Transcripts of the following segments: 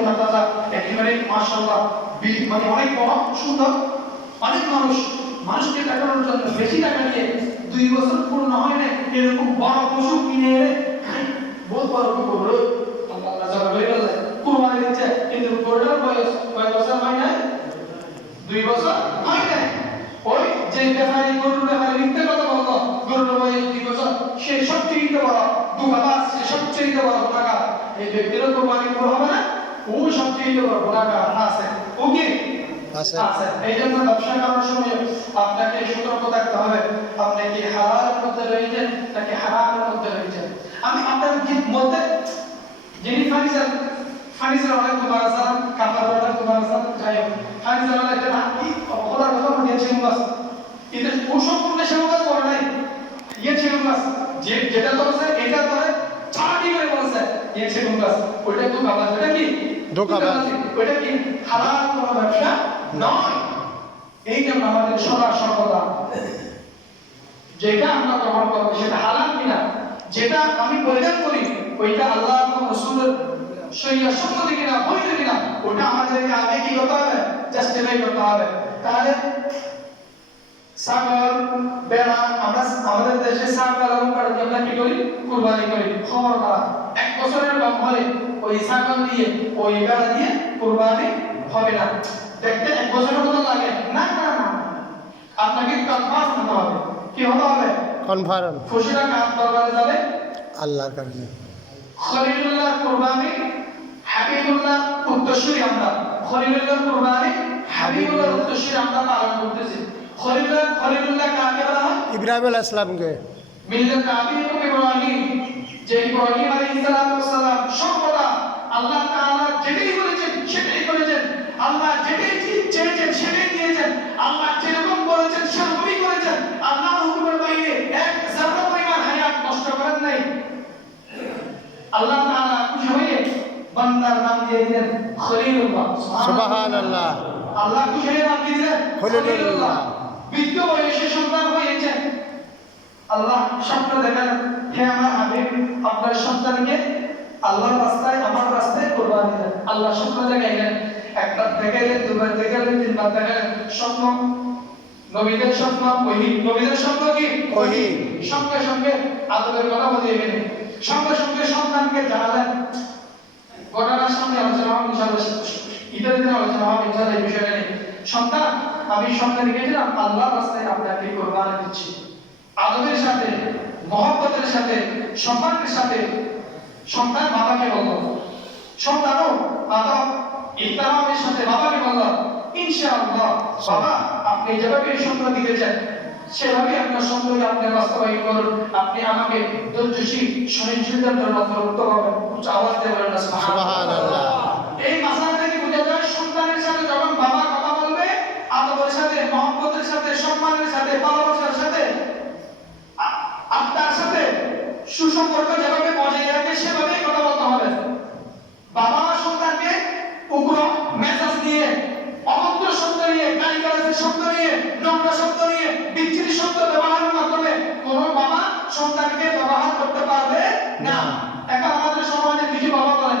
মোটা তাজা, একেবারে মাশাআল্লাহ মানে অনেক বড় সুন্দর। অনেক মানুষকে দেখানোর জন্য বেশি টাকা দিয়ে 2 বছর পূর্ণ হয় না এরকম বড় পশু কিনে এনে বহুত বড় করলো আল্লাহ যারা হয়ে গেল কুরবানি দিচ্ছে, কিন্তু গরুটার বয়স কয় বছর হয় না? 2 বছর হয় না। ওই যে ব্যাপারী গরুর ব্যাপারী মিথ্যে কথা বলতো গরুর বয়স 2 বছর, সে সবচেয়ে বড় দুঃখবাজ, সে সবচেয়ে বড় গুনাহগার। এই ব্যক্তির কুরবানি করা হবে না, ও সবচেয়ে বড় গুনাহগার আছে। ওকে আছে। এই জন্য ব্যবসা করার সময় আপনাকে সতর্ক থাকতে হবে, আপনি কি হালালের মধ্যে রয়েছেন নাকি হারামের মধ্যে রয়েছেন। আমি আপনার মধ্যে যিনি ফার্নিচার অনেক তোমার আছে, কাপড় অনেক তোমার আছে, যাই হোক ফার্নিচার অনেক একটা না কি খোলার কথা বলছে মাস, কিন্তু ও সম্পূর্ণ সেও কাজ করে নাই। ছিল মাস যেটা ধরছে এটা ধরে চাটি করে বলছে ছিল মাস, ওইটা তো বাবা ওটা কি ধোঁকাবাজ, ওইটা কি হালাল কোনো ব্যবসা নয়। এই জন্য আমাদের সর্বদা যেটা আমরা গ্রহণ করবো সেটা হালাল কিনা, যেটা আমি পরিধান করি ওইটা আল্লাহ এবং রাসূলের শরীয়ত সম্মত কিনা, বৈধ কিনা, ওটা আমাদেরকে আগে কি করতে হবে, জাস্টিফাই করতে হবে। তাহলে ছাগল বেড়া, আমরা আমাদের দেশে ছাগল এবং বেড়া দিয়ে আমরা কি করি, কুরবানি করি। খবরদার 1 বছরের কম হলে ওই ছাগল দিয়ে ওই বেড়া দিয়ে কুরবানি হবে না। দেখতে 1 বছরের মতো লাগে না, না না, আপনাকে কনফার্ম হতে হবে। কি হতে হবে? কনফার্ম। খুশিরা কাজ দরবারে যাবে আল্লাহর কাছে। খলিলুল্লাহ কুরবানি, হাবিবুল্লাহ উত্তরসূরি, আমরা খলিলুল্লাহ কুরবানি, হাবিবুল্লাহ উত্তরসূরি আমরা পালন করতেছি। খলিলুল্লাহ কাকে বলা হয়? ইব্রাহিম আলাইহিস সালামকে। মিল্লাত আবিকুম ইব্রাহিম, যে ইব্রাহিম আলাইহিস সালাম সর্বদা আল্লাহ তাআলা যেটাই বলেছেন সেটাই করেছেন, আল্লাহ যেটাই চেয়েছেন সেটাই দিয়েছেন, আল্লাহ যেরকম বলেছেন সেরকমই করেছেন। আল্লাহর হুকুমের বাইরে এক যারা পরিমাণ হায়াত নষ্ট করেন নাই। আল্লাহ তাআলা খুশি হয়ে বান্দার নাম দিয়ে দিলেন খলিলুল্লাহ। সুবহানাল্লাহ। আল্লাহ খুশি হয়ে নাম দিয়ে দিলেন খলিলুল্লাহ। বৃদ্ধ বয়সে সন্তান হয়েছে, আল্লাহ স্বপ্ন দেখালেন, হে আমার হাবিব আপনার সন্তানকে আল্লাহর রাস্তায় আমার রাস্তায় কুরবানি দেন। আল্লাহ স্বপ্ন দেখাইলেন, একবার দেখাইলেন, দুবার দেখাইলেন, তিনবার দেখাইলেন। স্বপ্ন নবীদের স্বপ্ন ওহী, নবীদের স্বপ্ন কি ওহী। সঙ্গে সঙ্গে আদবের কথা বলে গেলেন, সঙ্গে সঙ্গে সন্তানকে জানালেন। ঘটনার সামনে আলোচনা হবে ইনশাআল্লাহ, ঈদের দিনে আলোচনা হবে ইনশাআল্লাহ এই বিষয়টা নিয়ে। সন্তান, আমি সন্তানকে গেছিলাম আল্লাহর রাস্তায় আপনাকে কুরবানি দিচ্ছি। আদবের সাথে, মহব্বতের সাথে, সম্মানের সাথে সন্তান বাবাকে বলল, সন্তানও আদব ইহতিরামের সাথে বাবাকে বলল, ইনশাআল্লাহ বাবা আপনি যেভাবে স্বপ্ন দিয়েছেন সেভাবে আপনার স্বপ্নকে আপনি বাস্তবায়ন করুন। আপনি আমাকে ধৈর্যশীল সহনশীলতার জন্য প্রবর্ত করবেন। উচ্চ আওয়াজ দিয়ে বলেন সুবহানাল্লাহ। এই মাসলা থেকে বোঝা যায় সন্তানের সাথে যখন বাবা কথা বলবে আদবের সাথে, মহব্বতের সাথে, সম্মানের সাথে, ভালোবাসার সাথে, আপনার সাথে সুসম্পর্ক যেভাবে বজায় রাখে সেভাবেই কথা বলতে হবে। বাবা সন্তানকে উগ্র মেজাজ নিয়ে, অভদ্র শব্দ নিয়ে, গালিগালাজের শব্দ নিয়ে, নোংরা শব্দ নিয়ে, বিচ্ছিরি শব্দ ব্যবহারের মাধ্যমে কোনো বাবা সন্তানকে ব্যবহার করতে পারবে না। এখন আমাদের সমাজে কিছু বাবা বলেন,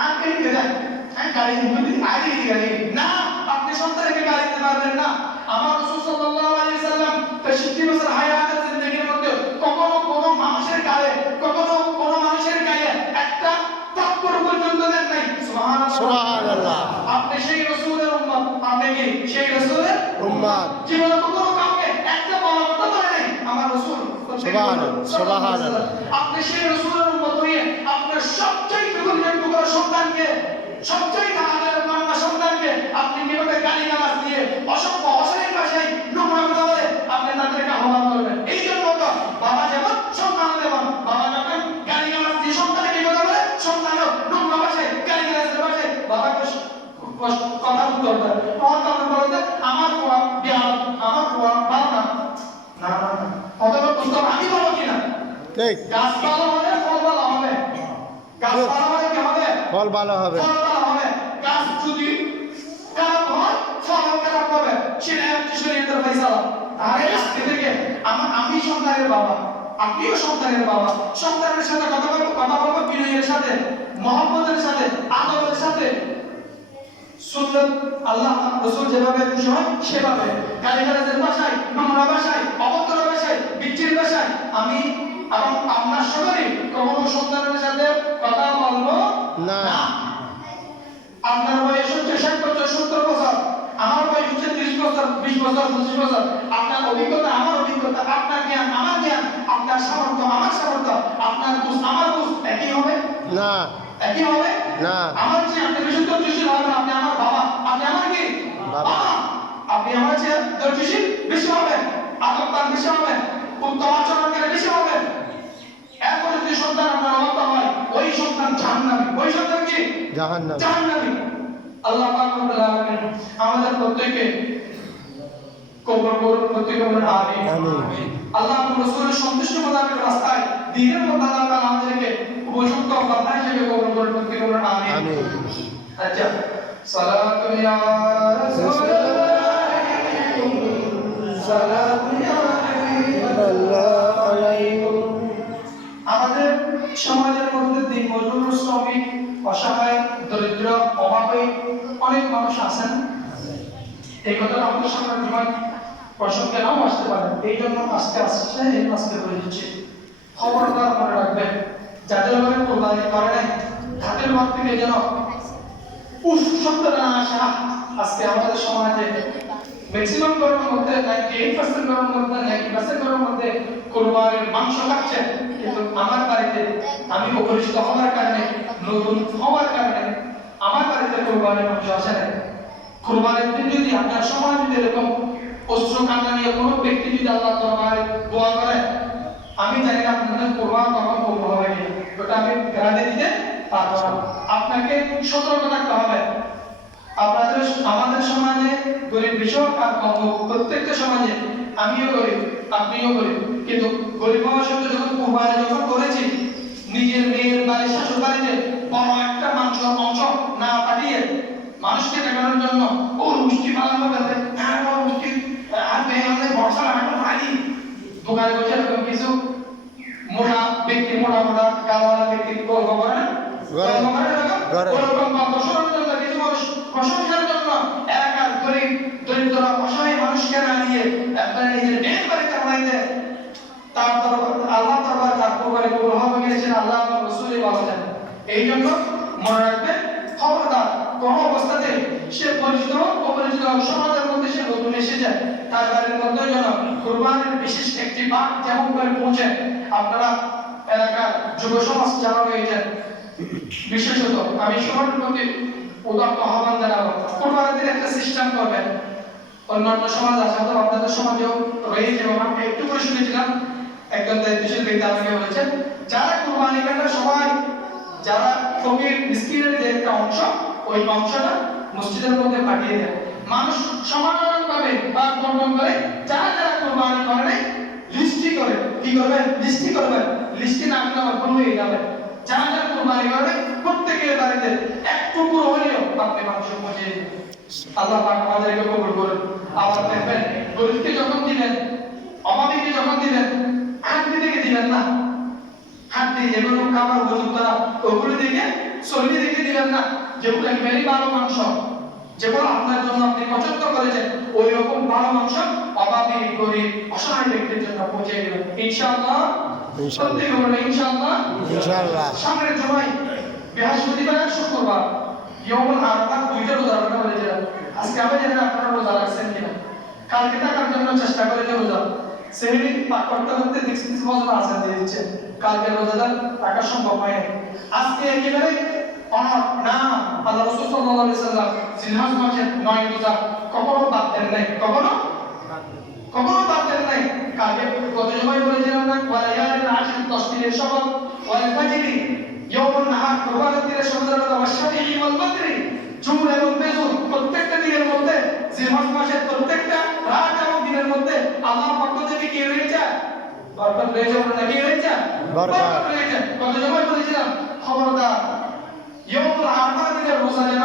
আর কে দেন গালি দিবেন, আগে গালি না, আপনি সন্তানকে গালি দিতে পারবেন না। আমার রাসূল সাল্লাল্লাহু আলাইহি সাল্লাম 63 বছর হায়াতের জিন্দেগির মধ্যে কখনো কোনো মানুষের গায়ে, কখনো কোনো মানুষের গায়ে একটা থাপ্পড় পর্যন্ত দেন নাই। সুবহানাল্লাহ। আপনি সেই রাসূলের উম্মত, আপনি কি সেই রাসূলের উম্মত? জীবনে কখনো কাউকে একটা বলা কথা বলে নাই আমার রাসূল। সুবহানাল্লাহ। আপনি সেই রাসূলের উম্মত হয়ে আপনার সবচেয়ে টুকরা সন্তানকে, সবচেয়ে আদরের কন্যা সন্তানকে আপনি কিভাবে গালিগালাজ দিয়ে, অসভ্য অশালীন ভাষায় নোংরা কথা বলে আপনি তাদেরকে আহ্বান করবেন। এই জন্য তো বাবা যেমন সন্তান দেবেন, বাবা যখন গালিগালাজ দিয়ে সন্তানকে কথা বলে, সন্তানও নোংরা ভাষায় গালিগালাজের ভাষায় বাবাকে কথা উত্তর দেয়। তখন বলতে আমার পোয়া বিয়াল, আমার পোয়া ভালো না, না না না, অথবা উত্তর আমি বলো কিনা। ঠিক, গাছ ভালো হলে ফল ভালো হবে, গাছ ভালো হলে কি হবে, ফল ভালো হবে, ফল ভালো হবে। গাছ যদি খারাপ হয় ফল খারাপ হবে, সেটা হচ্ছে শরীয়তের ফয়সালা। তাহলে আজকে থেকে আমি সন্তানের বাবা, আপনিও সন্তানের বাবা, সন্তানের সাথে কথা বলবো বিনয়ের সাথে, মহব্বতের সাথে, আদবের সাথে, সুন্নাত আল্লাহ রাসূল যেভাবে খুশি হয় সেভাবে, গালিগালাজের ভাষায়, নোংরা ভাষায়, অভদ্র ভাষায়, বিচ্ছির ভাষায় আমি এবং আপনার সকলেই কখনো সন্তানের সাথে কথা বলবো না। আপনার বয়স হচ্ছে 60 বছর, 70 বছর, আমার বয়স হচ্ছে 30 বছর, 20 বছর, 25 বছর। আপনার অভিজ্ঞতা আমার অভিজ্ঞতা, আপনার জ্ঞান আমার জ্ঞান, আপনার সামর্থ্য আমার সামর্থ্য, আপনার বুঝ আমার বুঝ একই হবে না? একই হবে না। আমার চেয়ে আপনি বেশি ধৈর্যশীল হবেন, আপনি আমার বাবা, আপনি আমার কি বাবা, আপনি আমার চেয়ে ধৈর্যশীল বেশি হবেন, আদবদার বেশি হবেন, উত্তম আচরণকারী বেশি হবেন। এরপরে যদি সন্তান আপনার অবস্থা হয়, ওই সন্তান জাহান্নামী, ওই সন্তান কি জাহান্নামী। আল্লাহ পাক রব্বুল আলামিন আমাদের প্রত্যেককে কবুল করুন, প্রত্যেককে বলেন আমিন। আল্লাহ এবং রাসূলের সন্তুষ্টি মোতাবেক রাস্তায় দ্বীনের মধ্যে আল্লাহ তাআলা আমাদেরকে উপযুক্ত বান্দা হিসেবে কবুল করুন, প্রত্যেককে বলেন আমিন। আচ্ছা, সালাতু ইয়া রাসূলুল্লাহ, সালাতু ইয়া আলাইকুম। আমাদের সমাজের মধ্যে দিনমজুর, শ্রমিক, অসহায়, দরিদ্র, অভাবী অনেক মানুষ আছেন। এই কথাটা আপনার সামনে জীবন প্রসঙ্গে নাও আসতে পারে, এই জন্য আজকে আসছে, এই আজকে বলে দিচ্ছি। খবরদার মনে রাখবেন, যাদের ঘরে কোরবানি করে নাই হাতের ভাত থেকে যেন উফ শব্দটা না আসা। আজকে আমাদের সমাজে ম্যাক্সিমাম ঘরের মধ্যে 98% ঘরের মধ্যে 90% ঘরের মধ্যে কোরবানির মাংস খাচ্ছে, কিন্তু আমার বাড়িতে আমি অপরিচিত হওয়ার কারণে, নতুন হওয়ার কারণে আমার বাড়িতে কোরবানির মাংস আসে না। কোরবানির দিন যদি আপনার সমাজ যদি এরকম অস্ত্র কান্না নিয়ে কোনো ব্যক্তি যদি আল্লাহ দরবারে দোয়া করে, আমি জানি না আপনাদের কোরবান কখন কবুল হবে কিনা, ওটা আমি গ্যারান্টি দিতে পারবো না। আপনাকে সতর্ক থাকতে হবে। আপনাদের আমাদের সমাজে গরিব বিষয় আর প্রত্যেকটা সমাজে আমিও গরিব, আপনিও গরিব, কিন্তু গরিব হওয়ার সত্ত্বে যখন কোরবানি যখন করেছি, নিজের মেয়ের বাড়ির শ্বশুর বাড়িতে বড় একটা মাংস অংশ না পাঠিয়ে মানুষকে দেখানোর জন্য ও মিষ্টি বানানো যাবে, হ্যাঁ ও মিষ্টি আর মেয়ে আমাদের বর্ষা লাগানো পারি, দোকানে বসে এরকম কিছু মোটা ব্যক্তি, মোটা মোটা গাওয়ালা ব্যক্তি গল্প করে না, গল্প করে ওরকম বসনের জন্য কিছু মানুষ প্রশংসার জন্য এলাকার গরিব দরিদ্র অসহায় মানুষকে না নিয়ে আপনার নিজের মেয়ের বাড়িতে বানাইতে তার আল্লাহ দরবার তার কোরবানি কবুল হবে কিনা সেটা আল্লাহ এবং রাসূলই ভালো জানেন। এই জন্য মনে রাখবেন, খবরদার কোন অবস্থাতে সে পরিচিত অপরিচিত সমাজের মধ্যে সে নতুন এসে যায়, তার বাড়ির মধ্যে যেন কোরবানির বিশেষ একটি বাক যেমন করে পৌঁছে। আপনারা এলাকার যুব সমাজ যারা রয়েছেন, বিশেষত আমি সবার প্রতি উদাত্ত আহ্বান জানাবো, কোরবানির দিন একটা সিস্টেম করবেন। অন্যান্য সমাজ আছে, আপনাদের সমাজেও রয়েছে, এবং আমি একটু করে শুনেছিলাম একজন দায়িত্বশীল ব্যক্তি আমাকে বলেছেন, যারা কোরবানি কাটা সবাই যারা ফকির মিসকিনের যে একটা অংশ, ওই অংশটা মসজিদের মধ্যে পাঠিয়ে দেয়। মানুষ সমানভাবে বা বন্টন করে, যারা যারা কোরবানি করে নাই লিস্টি করে, কি করবেন লিস্টি করবেন, লিস্টি না করলে আমার ভুল হয়ে যাবে। যারা যারা কোরবানি করে প্রত্যেকের বাড়িতে এক টুকরো হলেও আপনি মাংস পৌঁছে দিন। আল্লাহ পাক আমাদেরকে কবুল করুন। আবার দেখবেন, গরিবকে যখন দিবেন, অভাবীকে যখন দিবেন, হাঁটতে থেকে দিবেন না, হাঁটতে যেগুলো খাবার উপযুক্ত না ওগুলো দেখে শরীরে দেখে দিবেন না, যেগুলো একেবারেই ভালো মাংস, যেগুলো আপনার জন্য আপনি পছন্দ করেছেন, ওই রকম ভালো মাংস অভাবী গরিব অসহায় ব্যক্তির জন্য পৌঁছে দেবেন ইনশাআল্লাহ। ইনশাআল্লাহ। সামনের জমাই বৃহস্পতিবার আর শুক্রবার ইয়মুল আরাফা দুইটা রোজা রাখা হয়েছিল। আজকে আমি জানি না আপনারা রোজা রাখছেন কিনা, কালকে থাকার জন্য চেষ্টা করে যে রোজা সেহরি পাক করতে করতে 30 বছর আসান দিয়ে দিচ্ছে, কালকে রোজাটা রাখা সম্ভব হয় না। আজকে একেবারে অনর না, আল্লাহ রাসূল সাল্লাল্লাহু আলাইহি সাল্লাম জিলহজ মাসের 9 রোজা কখনো বাদ দেন নাই, কখনো বাদ দেন নাই। কালকে কত সময় বলেছিলাম না, ওয়ালায়ালিন আশর 10 দিনের শপথ, ওয়াল ফাজরি ইয়াউমুন নাহার কুরবানির দিনের শপথ, ওয়াশফি ওয়াল বদরি জুমুর এবং বেজুর প্রত্যেকটা দিনের মধ্যে, জিলহজ মাসের প্রত্যেকটা রাত এবং দিনের মধ্যে আল্লাহর পক্ষ থেকে কি রয়েছে, বরকত রয়েছে, নাকি রয়েছে বরকত রয়েছে। কত সময় বলেছিলাম, খবরদার ইয়াউমুল আরাফা দিনের রোজা যেন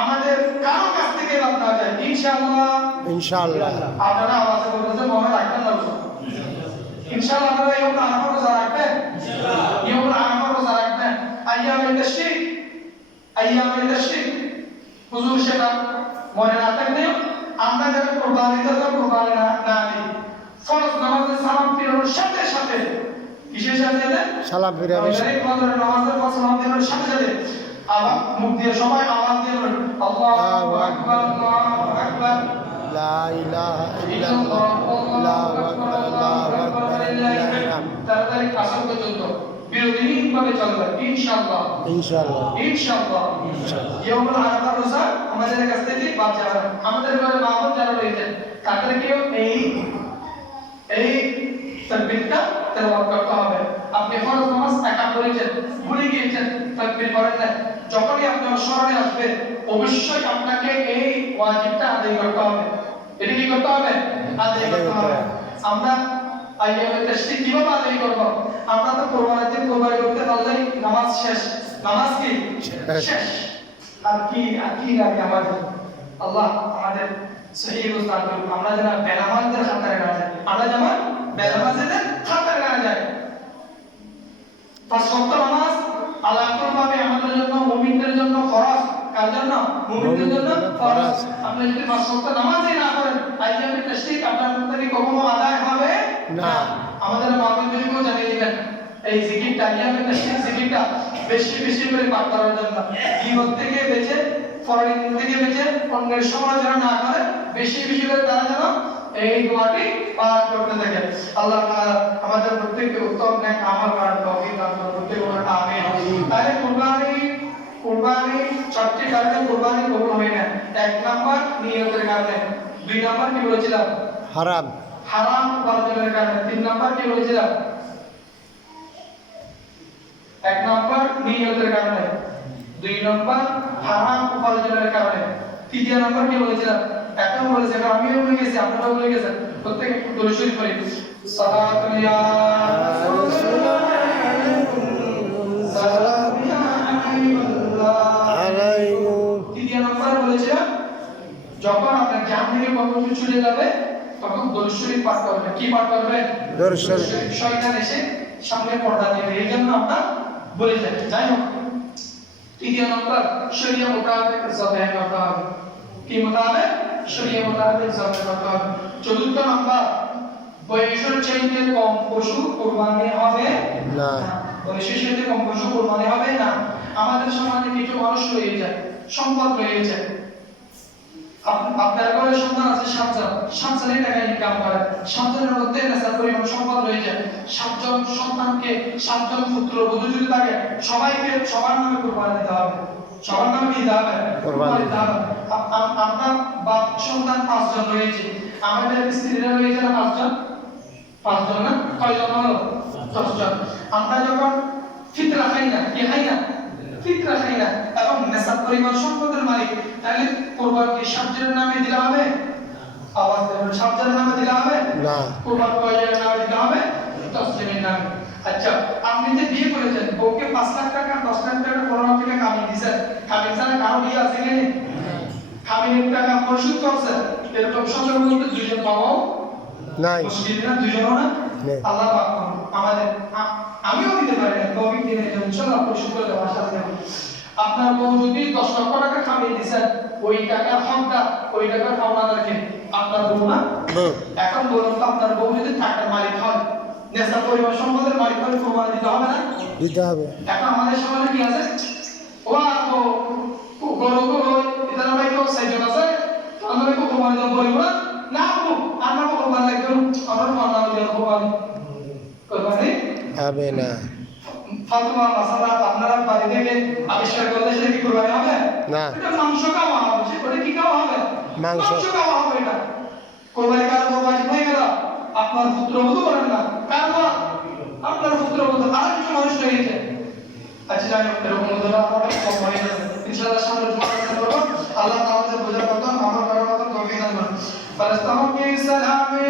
আমাদের কারো কাছ থেকে বাদ না যায় ইনশাআল্লাহ। ইনশাআল্লাহ আপনারা আওয়াজে বলতে মনে রাখবেন না, ইনশাআল্লাহ আপনারা ইয়াউমুল আরাফা রোজা রাখবেন, ইয়াউমুল আরাফা রোজা রাখবেন। আইয়ামে তাশরিক হুজুর সেটা মনে না থাকলেও আমরা যারা কুরবানি দেব কুরবানি না দিই ফরজ নামাজের সালাম ফিরানোর সাথে সাথে কিসের সাথে সাথে সালাম ফিরানোর সাথে ফজরের নামাজের পর সালাম ফিরানোর সাথে সাথে আবার মুখ দিয়ে সবাই আওয়াজ দিয়ে বলুন আল্লাহু আকবার আল্লাহু আকবার লা ইলাহা ইল্লাল্লাহ আল্লাহু আকবার আল্লাহু আকবার লিল্লাহিল হামদ। তাড়াতাড়ি আসর পর্যন্ত বিরতিহীনভাবে চলবে ইনশাআল্লাহ ইনশাআল্লাহ ইনশাআল্লাহ ইনশাআল্লাহ। ইয়াউমুল আরাফা রোজা আমাদের কাছ থেকে বাদ যাবে না। আমাদের ঘরে মা বোন যারা রয়েছেন তাদেরকেও এই তাকবীরটা তেলাওয়াত করতে হবে। আপনি ফরজ নামাজ একা পড়েছেন, ভুলে গিয়েছেন, তাকবীর পড়েন না, যখনই আপনার স্মরণে আসবে অবশ্যই আপনাকে এই ওয়াজিবটা আদায় করতে হবে। এটা কি করতে হবে? আদায় করতে হবে। আমরা আইয়ামে তাশরিক কিভাবে আদায় করব? আমরা তো কোরবানিতে কোরবানি করতে পারলেই নামাজ শেষ। নামাজ কি শেষ? আর কি লাগে আমাদের? আল্লাহ আমাদের সহিহ বুঝতে করুন। আমরা যেন বেনামাজদের খাতারে না যাই। আমরা যেমন বেনামাজদের খাতারে না যাই। পাঁচ ওয়াক্ত নামাজ আলাদাভাবে আমাদের জন্য মুমিনদের জন্য ফরজ। কার জন্য? মুমিনদের জন্য ফরজ। আপনি যদি পাঁচ ওয়াক্ত নামাজই না করেন আইয়ামে তাশরিক আপনার থেকে কখনো আদায় হবে না। আমাদের মাহফিলগুলোকেও জানিয়ে দিবেন এই জিকিরটা, আইয়ামে তাশরিক জিকিরটা বেশি বেশি করে পাঠ করার জন্য। গীবত থেকে বেঁচে, ফরমালিন থেকে বেঁচে, অন্যের সমালোচনা না করে বেশি বেশি করে তারা যেন এই দোয়াটি পাঠ করতে থাকে। আল্লাহ তাআলা আমাদের প্রত্যেককে উত্তম নেক আমল করার তৌফিক দান করুন। প্রত্যেককে বলুন আমিন। তাহলে কুরবানি চারটি কারণে কুরবানি কবুল হয় না। এক নাম্বার নিয়তের কারণে, দুই নাম্বার কি বলেছিলাম? হারাম উপার্জনের কারণে, তিন নাম্বার কি বলেছিলাম? এক নাম্বার নিয়তের কারণে, দুই নাম্বার হারাম উপার্জনের কারণে, তৃতীয় নাম্বার কি বলেছিলাম? এখন বলেছে, আমিও ভুলে গেছি, আপনারাও ভুলে গেছেন। প্রত্যেকে একটু দরুদ শরীফ পড়ি। সালাতু ইয়া রাসূলুল্লাহ সালাম ইয়া হাবিবাল্লাহ আলাইকুম। তৃতীয় নাম্বার বলেছিলাম যখন আপনার জান থেকে কবর চলে যাবে তখন দরুদ শরীফ পাঠ করবেন। কি পাঠ করবেন? দরুদ শরীফ। শয়তান এসে সামনে পর্দা দিবে, এই জন্য আমরা বলে যাই। যাই হোক, তৃতীয় নম্বর শরীয়ত মোতাবেক জবাহ করতে হবে। কি মোতাবেক? শরীয়ত মোতাবেক জবাহ করতে হবে। চতুর্থ নম্বর বয়সের চাইতে কম পশু কুরবানি হবে না। বয়সের চাইতে কম পশু কুরবানি হবে না। আমাদের সমাজে কিছু মানুষ রয়ে যায়, সম্পদ রয়ে যায়। আপনার ঘরে সন্তান আছে সাতজনের টাকা ইনকাম করে, সাতজনের মধ্যে নেশার পরিমাণ সম্পদ রয়ে যায়। সাতজন সন্তানকে, সাতজন পুত্রবধূ যদি থাকে, সবাইকে সবার নামে কুরবানি দিতে হবে। সবার নামে কি দিতে হবে? কুরবানি দিতে হবে। আপনার বাপ সন্তান 5 জন রয়েছে, আমাদের স্ত্রীরা রয়েছে না 5 জন না? কয়জন হলো? 10 জন। আমরা যখন ফিতরা খাই না, কি খাই না? ফিতরা খাই না, এবং নেশার পরিমাণ সম্পদের মালিক, তাহলে কুরবানি 7 জনের নামে দিতে হবে? আওয়াজ দেবেন, 7 জনের নামে দিতে হবে না। কুরবানি কয়জনের নামে দিতে হবে? 10 জনের নামে। আচ্ছা, আপনি যে বিয়ে করেছেন, বউকে 5 লাখ টাকা, 10 লাখ টাকা, 15 লাখ টাকা কামিয়ে দিয়েছেন, কামিয়ে ছাড়া কারো বিয়ে আছে কি? কামিয়ে টাকা পরিশোধ করছেন, এরকম সচল বলতে 2 জন পাওয়াও নাই। মুশকিল না? 2 জনও না? আল্লাহ পাক আমাদের, আমিও দিতে পারি না, তৌফিক দিন ইনশাআল্লাহ পরিশোধ করে দেওয়ার সাথে। আপনার বউ যদি 10 লক্ষ টাকা কামিয়ে দিয়েছেন, ওই টাকার হকদার, ওই টাকার পাওনাদার কে? আপনার বউ না? এখন বলুন তো, আপনার বউ যদি টাকার মালিক হয়, নেশা পরিমাণ সম্পদের মালিক হয়, কুরবানি দিতে হবে না? দিতে হবে। এখন আমাদের সমাজে কি আছে? ও আপো গরু এটার ভাই তো 6 জন আছে, আমরা কি কুরবানি দেব বলবো না? না আপু, আমরা কুরবানি লাগবে, আমরা কুরবানি দেব কুরবানি হবে না। ফাতেমা মাসালা আপনারা বাড়ি থেকে আবিষ্কার করলে সেটা কি কুরবানি হবে না? এটা মাংস খাওয়া হবে। সেটা কি খাওয়া হবে? মাংস খাওয়া হবে। এটা কুরবানি কার কুরবানি হয়ে গেল? আপনার পুত্রবধূ করেন না, কার মা? আপনার পুত্রবধূ। আর কিছু মানুষ রয়েছে। আচ্ছা, জানি এরকম ধরা আমাদের কম হয়ে যাবে। ইনশাআল্লাহ সামনে করব। আল্লাহ আমাদের বোঝার মতন, আমল করার মতন তৌফিক দান করুন। ফালাস্তামু সালামে